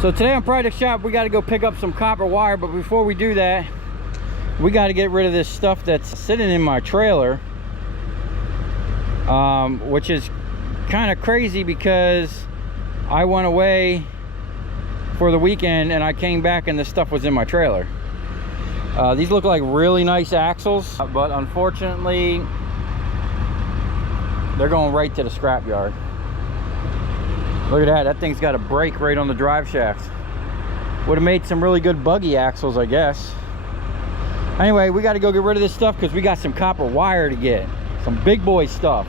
So today on Project Shop, we got to go pick up some copper wire, but before we do that, we got to get rid of this stuff that's sitting in my trailer, which is kind of crazy because I went away for the weekend and I came back and this stuff was in my trailer. These look like really nice axles, but unfortunately they're going right to the scrapyard. Look at that, that thing's got a brake right on the drive shaft. Would have made some really good buggy axles, I guess. Anyway, we got to go get rid of this stuff because we got some copper wire to get. Some big boy stuff.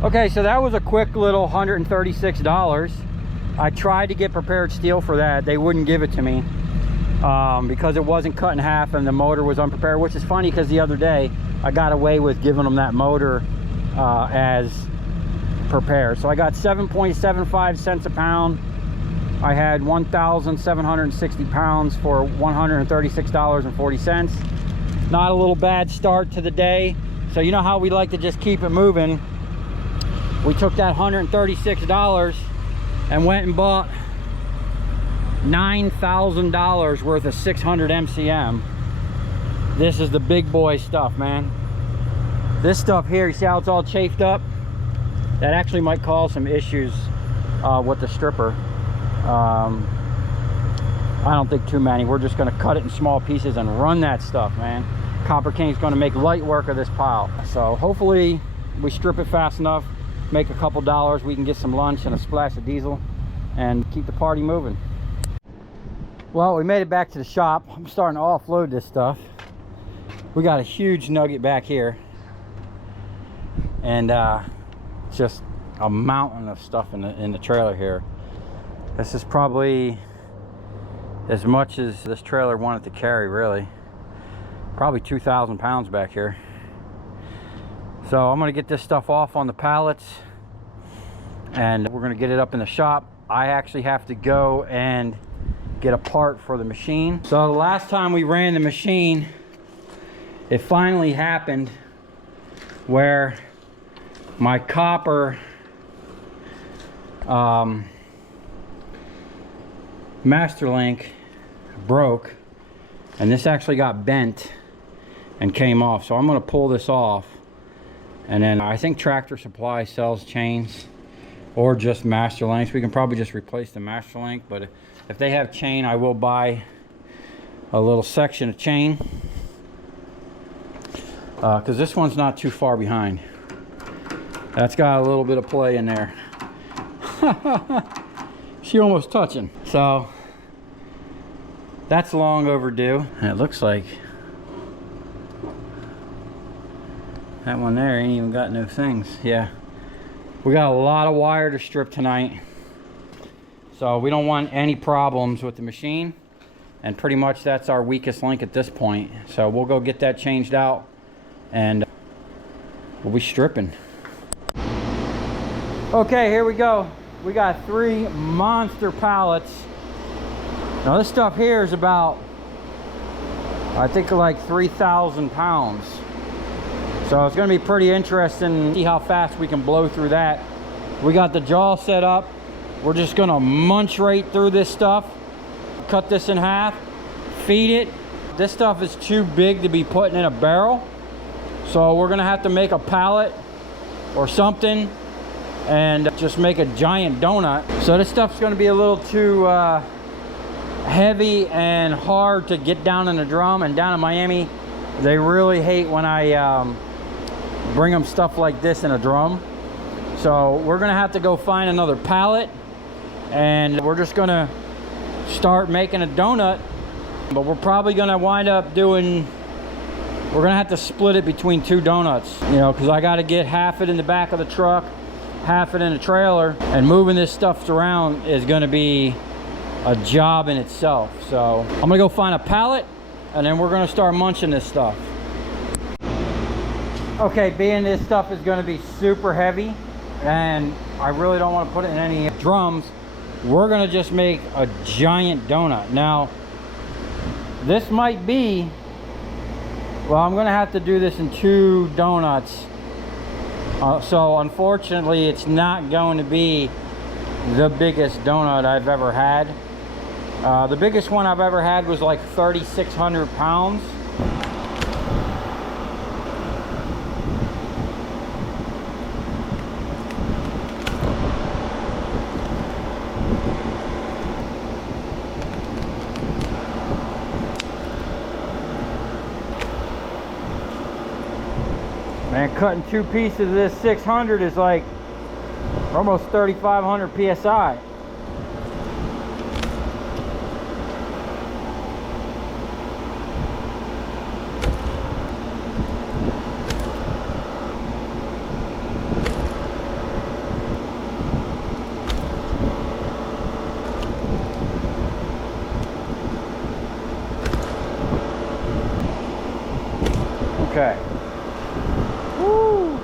Okay, so that was a quick little $136. I tried to get prepared steel for that. They wouldn't give it to me because it wasn't cut in half and the motor was unprepared, which is funny because the other day I got away with giving them that motor as prepared. So I got 7.75 cents a pound. I had 1,760 pounds for $136.40. Not a little bad start to the day. So you know how we like to just keep it moving. We took that $136 and went and bought $9,000 worth of 600 MCM. This is the big boy stuff, man. This stuff here, you see how it's all chafed up? That actually might cause some issues with the stripper. I don't think too many. We're just going to cut it in small pieces and run that stuff, man. Copper King's going to make light work of this pile. So hopefully we strip it fast enough, make a couple dollars, we can get some lunch and a splash of diesel and keep the party moving. Well, we made it back to the shop. I'm starting to offload this stuff. We got a huge nugget back here and just a mountain of stuff in the trailer here. This is probably as much as this trailer wanted to carry, really. Probably 2,000 pounds back here. So I'm going to get this stuff off on the pallets and we're going to get it up in the shop. I actually have to go and get a part for the machine. So the last time we ran the machine, it finally happened where my copper master link broke and this actually got bent and came off. So I'm going to pull this off. And then I think Tractor Supply sells chains or just master links. We can probably just replace the master link, but if they have chain, I will buy a little section of chain because this one's not too far behind. That's got a little bit of play in there. She almost touching. So that's long overdue. And it looks like that one there ain't even got no things. Yeah, we got a lot of wire to strip tonight, so we don't want any problems with the machine, and pretty much that's our weakest link at this point. So we'll go get that changed out and we'll be stripping. Okay, here we go. We got 3 monster pallets. Now this stuff here is about, I think, like 3,000 pounds. So it's going to be pretty interesting to see how fast we can blow through that. We got the jaw set up. We're just going to munch right through this stuff. Cut this in half, feed it. This stuff is too big to be putting in a barrel, so we're gonna have to make a pallet or something and just make a giant donut. So this stuff's gonna be a little too heavy and hard to get down in the drum, and down in Miami they really hate when I bring them stuff like this in a drum. So we're gonna have to go find another pallet, and we're just gonna start making a donut. But we're probably gonna wind up doing, we're gonna have to split it between two donuts, you know, because I got to get half it in the back of the truck, half it in the trailer, and moving this stuff around is gonna be a job in itself. So I'm gonna go find a pallet, and then we're gonna start munching this stuff. Okay, being this stuff is gonna be super heavy, and I really don't want to put it in any drums, we're gonna just make a giant donut. Now, this might be, well, I'm gonna have to do this in two donuts. So unfortunately, it's not going to be the biggest donut I've ever had. The biggest one I've ever had was like 3,600 pounds. Man, cutting two pieces of this 600 is like almost 3,500 PSI. Okay. Woo.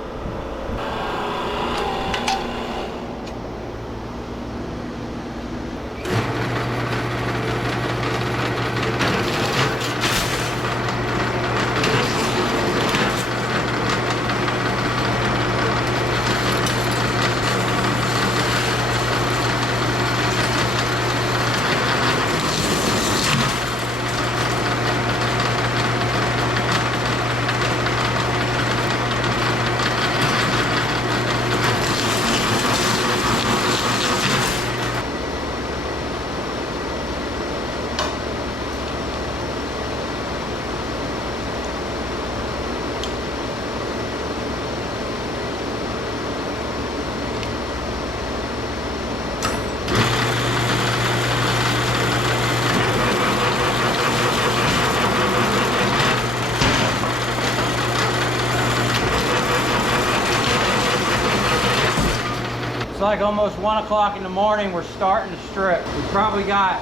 It's like almost 1 o'clock in the morning. We're starting to strip. We probably got,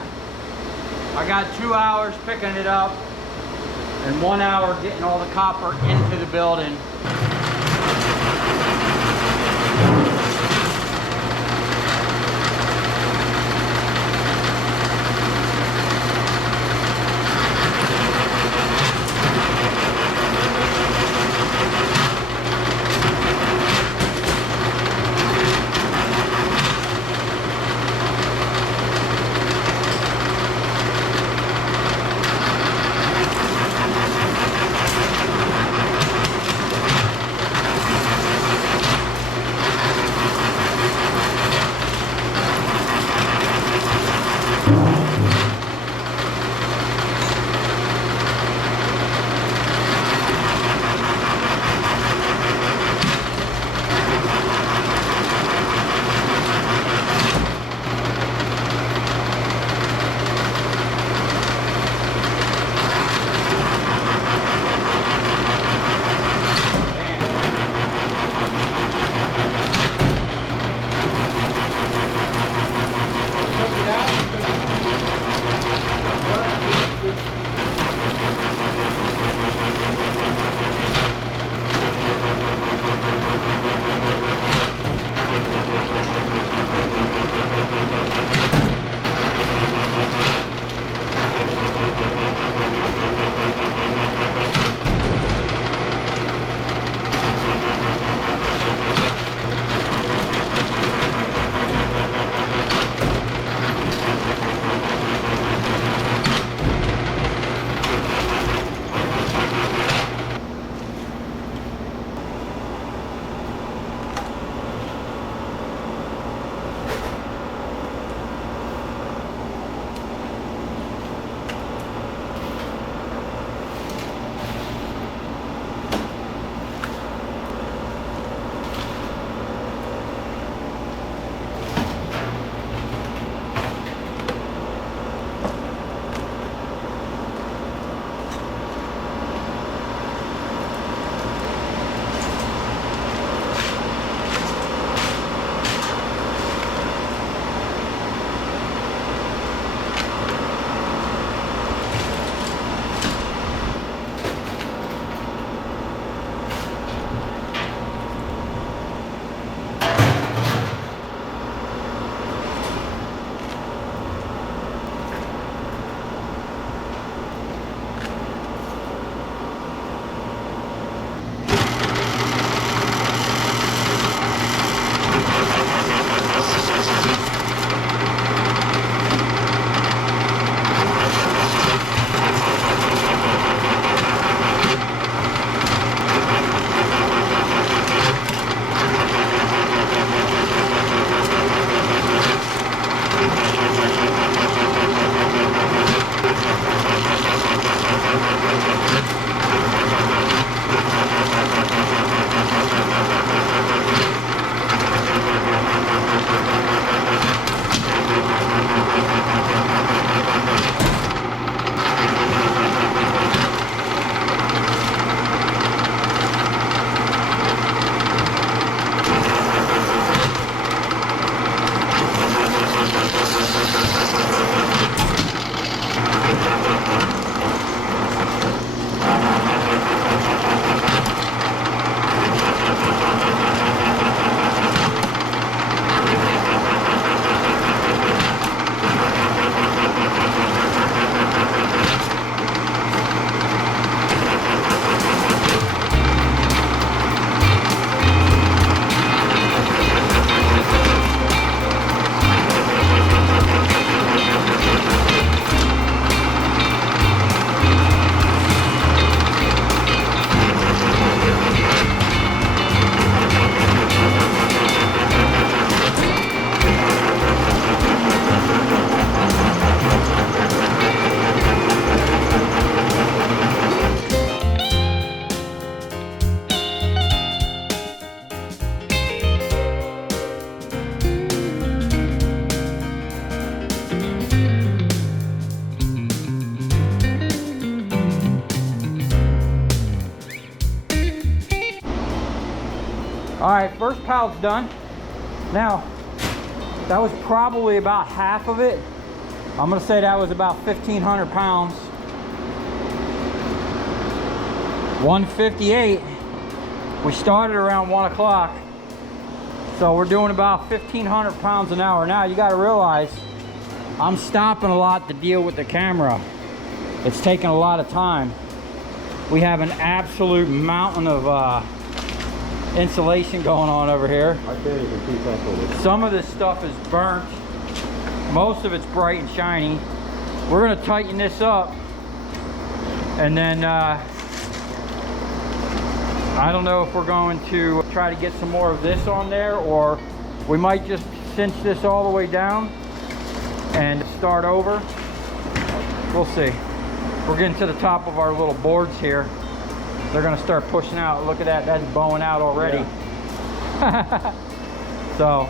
I got 2 hours picking it up and 1 hour getting all the copper into the building. right, first pallet's done. Now, that was probably about half of it. I'm gonna say that was about 1,500 pounds. 158. We started around 1 o'clock. So we're doing about 1,500 pounds an hour. Now you gotta realize, I'm stopping a lot to deal with the camera. It's taking a lot of time. We have an absolute mountain of insulation going on over here. I can't even keep up with it. Some of this stuff is burnt. Most of it's bright and shiny. We're gonna tighten this up, and then I don't know if we're going to try to get some more of this on there, or we might just cinch this all the way down and start over. We'll see. We're getting to the top of our little boards here. They're gonna start pushing out. Look at that, that's bowing out already. Yeah. So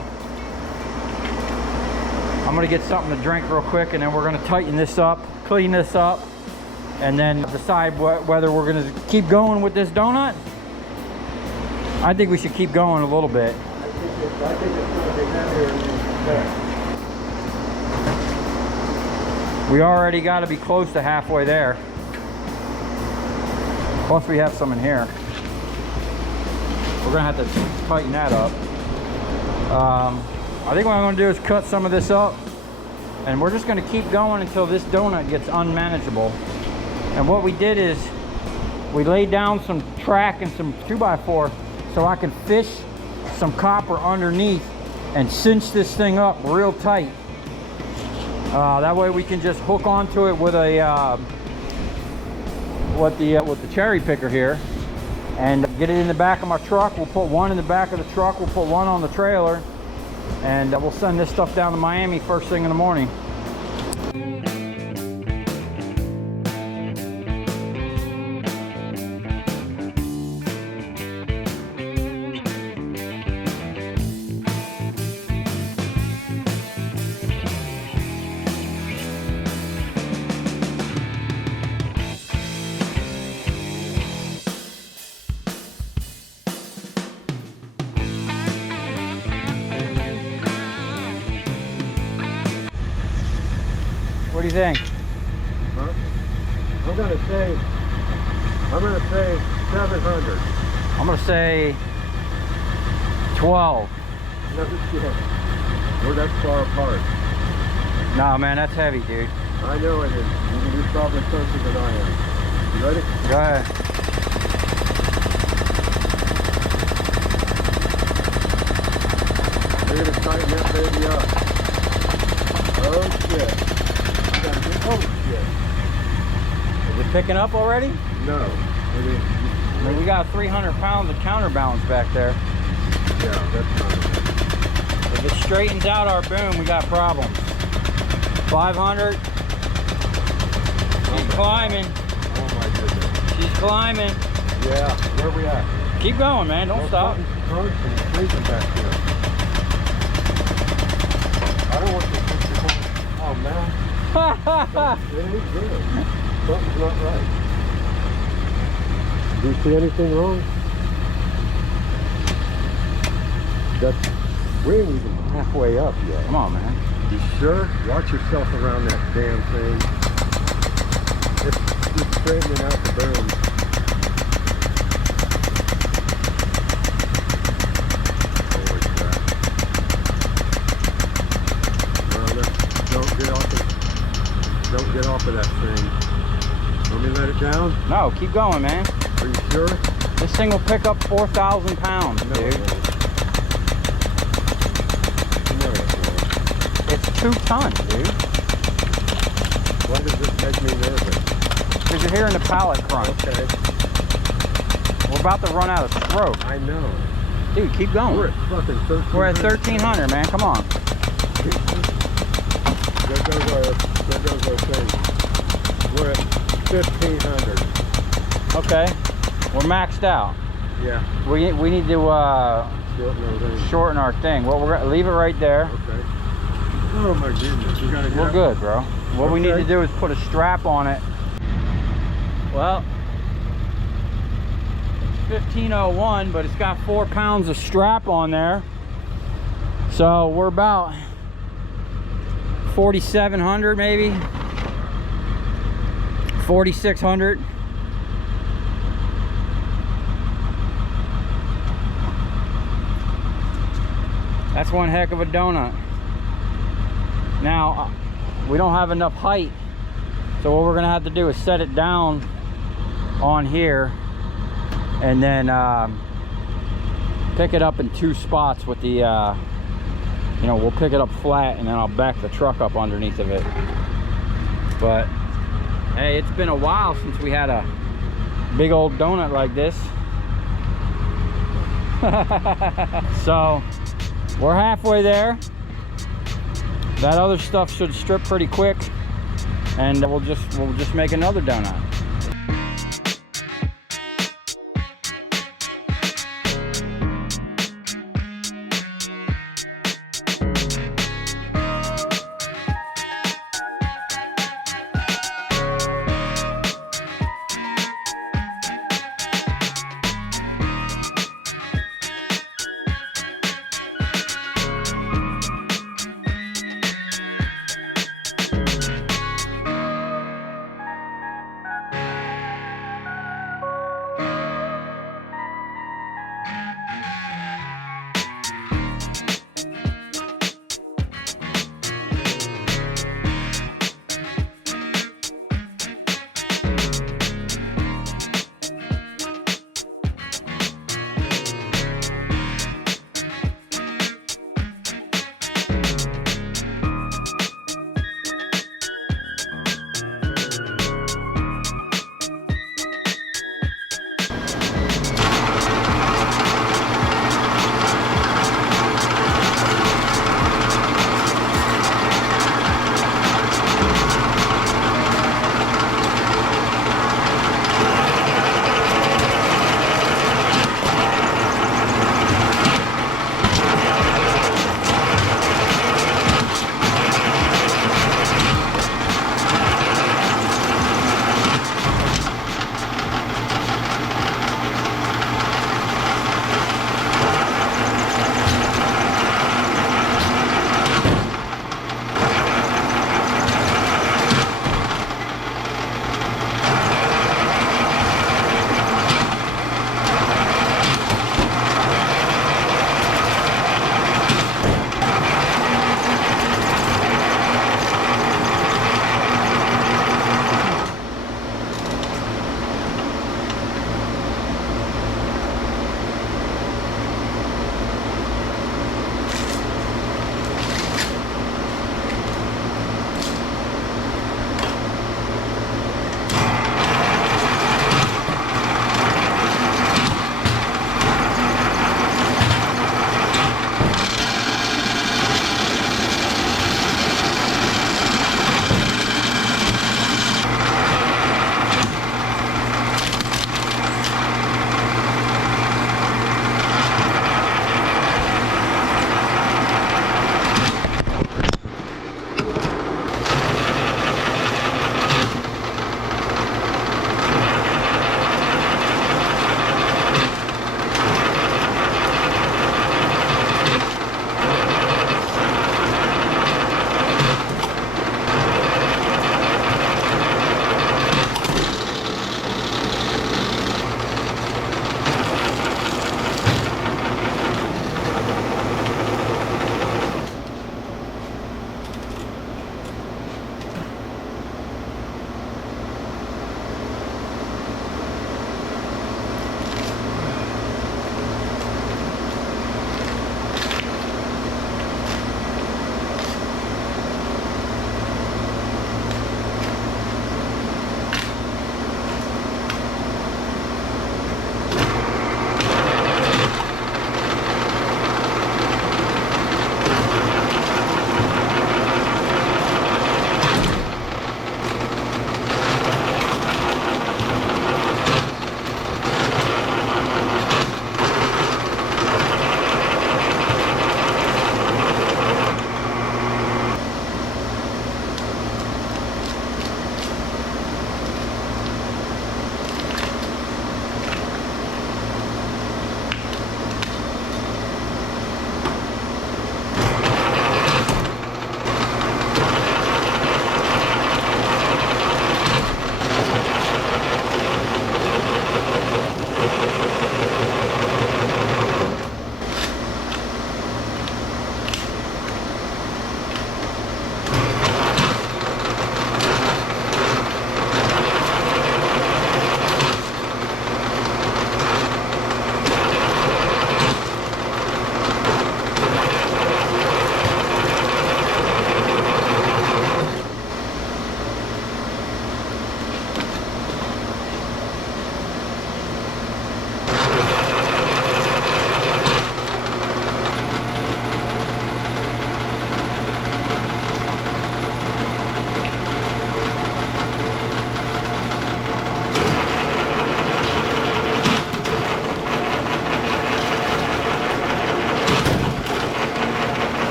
I'm gonna get something to drink real quick, and then we're gonna tighten this up, clean this up, and then decide whether we're gonna keep going with this donut. I think we should keep going a little bit. I think it's gonna be heavier than We already got to be close to halfway there. Plus we have some in here. We're gonna have to tighten that up. I think what I'm gonna do is cut some of this up, and we're just gonna keep going until this donut gets unmanageable. And what we did is we laid down some track and some 2x4 so I can fish some copper underneath and cinch this thing up real tight. That way we can just hook onto it with a with the cherry picker here and get it in the back of my truck. We'll put one in the back of the truck, we'll put one on the trailer, and we'll send this stuff down to Miami first thing in the morning. What do you think? Huh? I'm gonna say 700. I'm gonna say 12. No shit. We're that far apart. Nah, man, that's heavy, dude. I know it is. You're probably closer than I am. You ready? Go ahead. We're gonna tighten that baby up. Oh shit. Oh shit. Is it picking up already? No. I mean, we got 300 pounds of counterbalance back there. Yeah, that's fine. If it straightens out our boom, we got problems. 500. She's climbing. Oh my goodness. She's climbing. Yeah, where we at? Keep going, man. Don't stop. Crunch and freezing back here. I don't want to fix the corner. Oh man. It ain't good. Something's not right. Do you see anything wrong? We ain't even halfway up yet. Come on, man. You sure? Watch yourself around that damn thing. It's straightening out the boom. Holy crap. Well, don't get off of that thing. Want me to let it down? No, keep going, man. Are you sure? This thing will pick up 4,000 pounds, No, dude. it won't. No, it won't. It's 2 tons, dude. Why does this make me nervous? Because you're hearing the pallet crunch. Okay. We're about to run out of stroke. I know. Dude, keep going. We're at fucking 1300. We're at 1,300, man. Come on. There goes our thing. We're at 1,500. Okay. We're maxed out. Yeah. We need to shorten our thing. Well, we're gonna leave it right there. Okay. Oh my goodness. You gotta get We're up. good, bro. What we need Okay. to do is put a strap on it. Well, 1501, but it's got 4 pounds of strap on there. So we're about 4,700 maybe, 4,600. That's one heck of a donut. Now, we don't have enough height, so what we're gonna have to do is set it down on here and then pick it up in 2 spots with the you know, we'll pick it up flat and then I'll back the truck up underneath of it. But hey, it's been a while since we had a big old donut like this. So we're halfway there. That other stuff should strip pretty quick, and we'll just make another donut.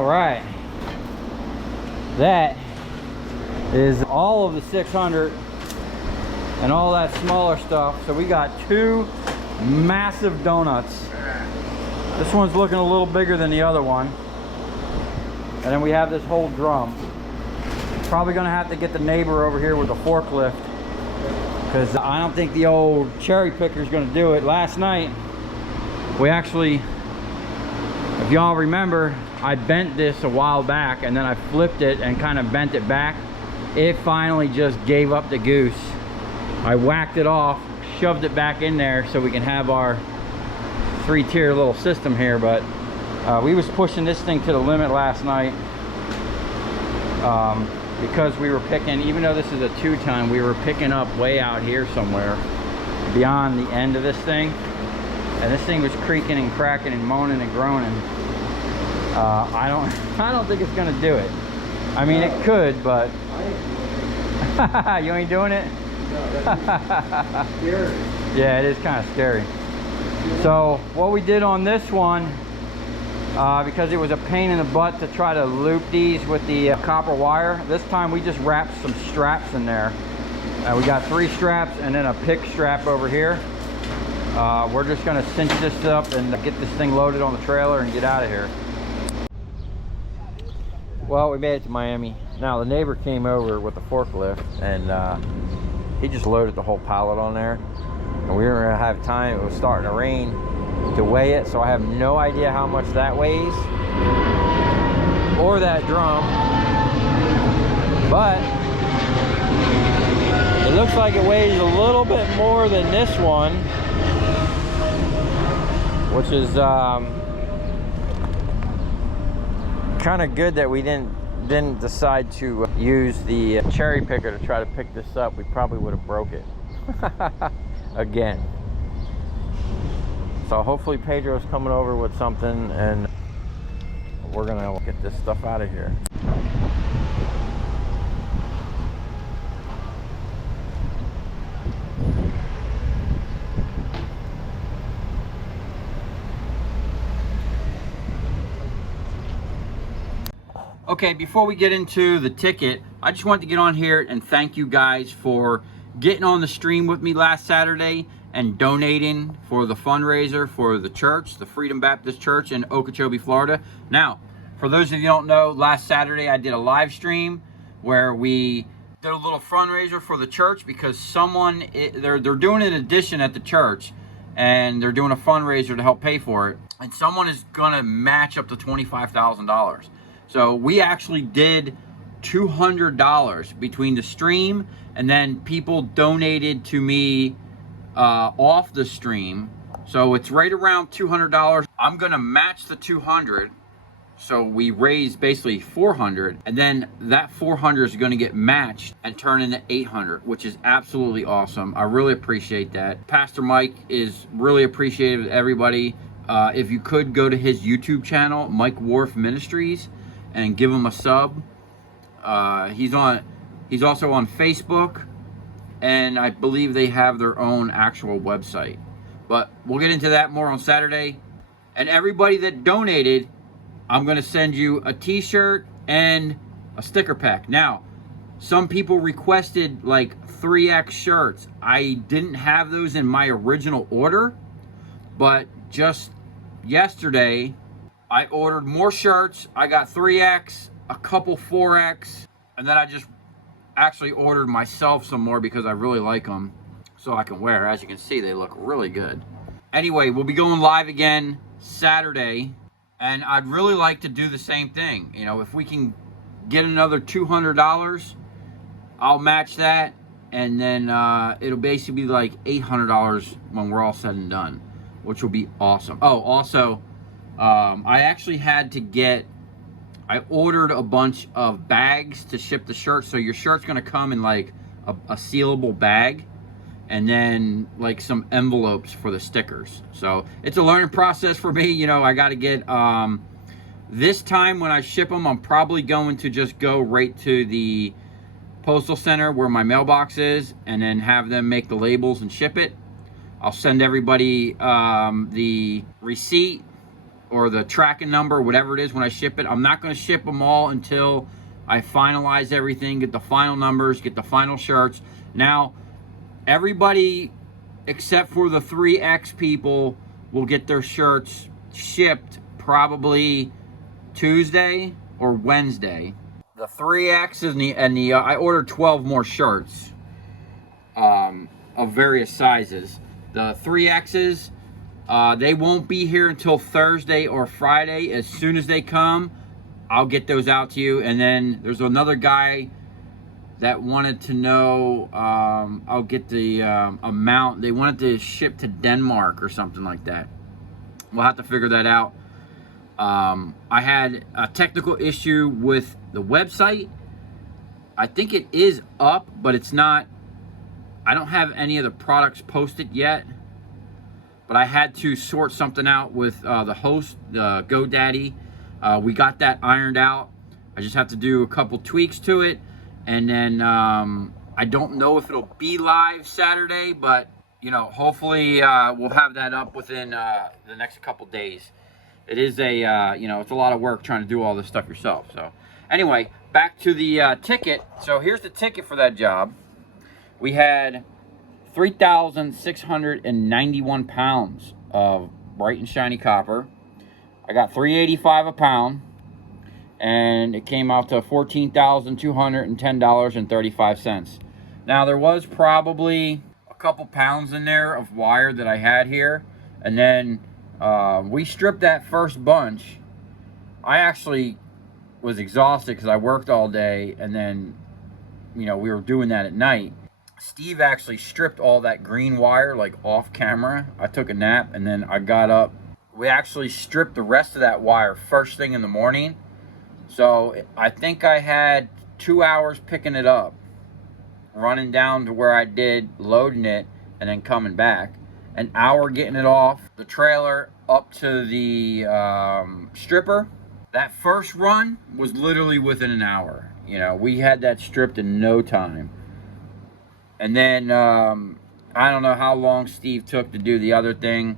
All right, that is all of the 600 and all that smaller stuff. So we got 2 massive donuts. This one's looking a little bigger than the other one. And then we have this whole drum. Probably gonna have to get the neighbor over here with a forklift, because I don't think the old cherry picker is gonna do it. Last night, we actually, if y'all remember, I bent this a while back and then I flipped it and kind of bent it back. It finally just gave up the goose. I whacked it off, shoved it back in there so we can have our 3-tier little system here. But we was pushing this thing to the limit last night because we were picking, even though this is a 2-ton, we were picking up way out here somewhere beyond the end of this thing. And this thing was creaking and cracking and moaning and groaning. I don't think it's gonna do it. I mean, it could, but you ain't doing it? Scary. Yeah, it is kind of scary. So what we did on this one, because it was a pain in the butt to try to loop these with the copper wire, this time we just wrapped some straps in there. We got 3 straps and then a pick strap over here. We're just gonna cinch this up and get this thing loaded on the trailer and get out of here. Well, we made it to Miami. Now the neighbor came over with the forklift and he just loaded the whole pallet on there. And we weren't gonna have time, it was starting to rain, to weigh it, so I have no idea how much that weighs or that drum, but it looks like it weighs a little bit more than this one, which is kind of good that we didn't decide to use the cherry picker to try to pick this up. We probably would have broke it again. So hopefully Pedro's coming over with something and we're gonna get this stuff out of here. Okay, before we get into the ticket, I just wanted to get on here and thank you guys for getting on the stream with me last Saturday and donating for the fundraiser for the church, the Freedom Baptist Church in Okeechobee, Florida. Now, for those of you who don't know, last Saturday I did a live stream where we did a little fundraiser for the church because someone, they're doing an addition at the church and they're doing a fundraiser to help pay for it. And someone is gonna match up to $25,000. So we actually did $200 between the stream and then people donated to me off the stream. So it's right around $200. I'm gonna match the 200. So we raised basically 400 and then that 400 is gonna get matched and turn into 800, which is absolutely awesome. I really appreciate that. Pastor Mike is really appreciative of everybody. If you could go to his YouTube channel, Mike Wharf Ministries, and give him a sub. He's also on Facebook, and I believe they have their own actual website. But we'll get into that more on Saturday. And everybody that donated, I'm gonna send you a t-shirt and a sticker pack. Now, some people requested like 3X shirts. I didn't have those in my original order, but just yesterday, I ordered more shirts. I got 3X, a couple 4X, and then I just actually ordered myself some more because I really like them so I can wear. As you can see, they look really good. Anyway, we'll be going live again Saturday, and I'd really like to do the same thing. You know, if we can get another $200, I'll match that, and then it'll basically be like $800 when we're all said and done, which will be awesome. Oh, also, I actually had to I ordered a bunch of bags to ship the shirt. So your shirt's gonna come in like a sealable bag and then like some envelopes for the stickers. So it's a learning process for me. You know, I gotta get, this time when I ship them, I'm probably going to just go right to the postal center where my mailbox is and then have them make the labels and ship it. I'll send everybody the receipt or the tracking number, whatever it is when I ship it. I'm not going to ship them all until I finalize everything, get the final numbers, get the final shirts. Now, everybody except for the 3X people will get their shirts shipped probably Tuesday or Wednesday. The 3X and the I ordered 12 more shirts of various sizes. The 3Xs, they won't be here until Thursday or Friday. As soon as they come, I'll get those out to you. And then there's another guy that wanted to know, I'll get the amount. They wanted to ship to Denmark or something like that. We'll have to figure that out. I had a technical issue with the website. I think it is up, but it's not. I don't have any of the products posted yet, but I had to sort something out with the host, GoDaddy. We got that ironed out. I just have to do a couple tweaks to it, and then I don't know if it'll be live Saturday, but you know, hopefully we'll have that up within the next couple days. It is a you know, it's a lot of work trying to do all this stuff yourself. So anyway, back to the ticket. So here's the ticket for that job. We had 3,691 pounds of bright and shiny copper. I got $3.85 a pound, and it came out to $14,210.35. Now there was probably a couple pounds in there of wire that I had here, and then we stripped that first bunch. I actually was exhausted because I worked all day, and then, you know, we were doing that at night. Steve actually stripped all that green wire like off camera. I took a nap and then I got up. We actually stripped the rest of that wire first thing in the morning. So I think I had 2 hours picking it up, running down to where I did, loading it, and then coming back. An hour getting it off the trailer up to the stripper. That first run was literally within an hour. You know, we had that stripped in no time. And then I don't know how long Steve took to do the other thing.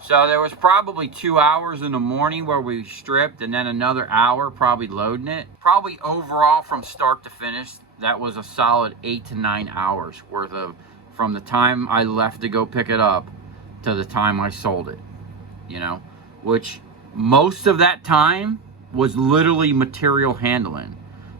So there was probably 2 hours in the morning where we stripped, and then another hour probably loading it. Probably overall from start to finish, that was a solid 8 to 9 hours worth of, from the time I left to go pick it up to the time I sold it, you know, which most of that time was literally material handling.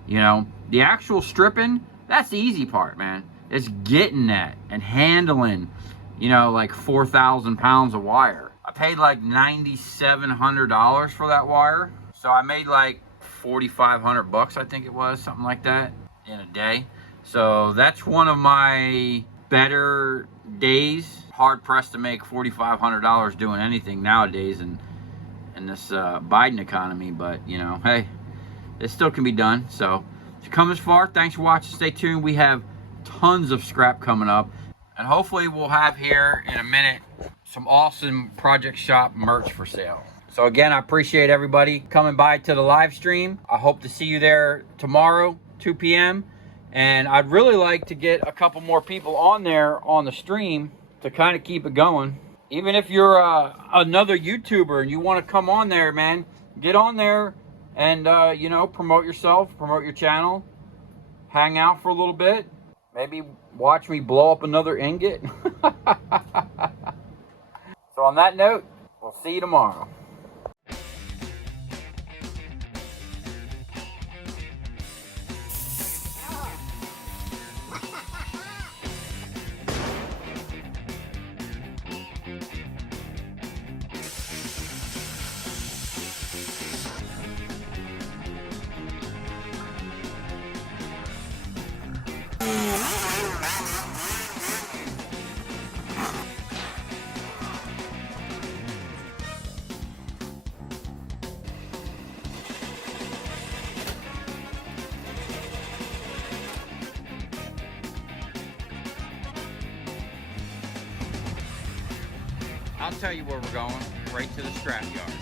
You know, the actual stripping, that's the easy part, man. It's getting that and handling, you know, like 4,000 pounds of wire. I paid like $9,700 for that wire. So I made like 4,500 bucks, I think it was, something like that, in a day. So that's one of my better days. Hard pressed to make $4,500 doing anything nowadays in this Biden economy, but you know, hey, it still can be done. So if you come this far, thanks for watching. Stay tuned. We have tons of scrap coming up, and hopefully we'll have here in a minute some awesome Project Shop merch for sale. So again, I appreciate everybody coming by to the live stream. I hope to see you there tomorrow, 2 p.m. And I'd really like to get a couple more people on there on the stream to kind of keep it going. Even if you're another YouTuber and you want to come on there, man, get on there and, you know, promote yourself, promote your channel, hang out for a little bit, maybe watch me blow up another ingot. So on that note, we'll see you tomorrow. I'll tell you where we're going, right to the scrapyard.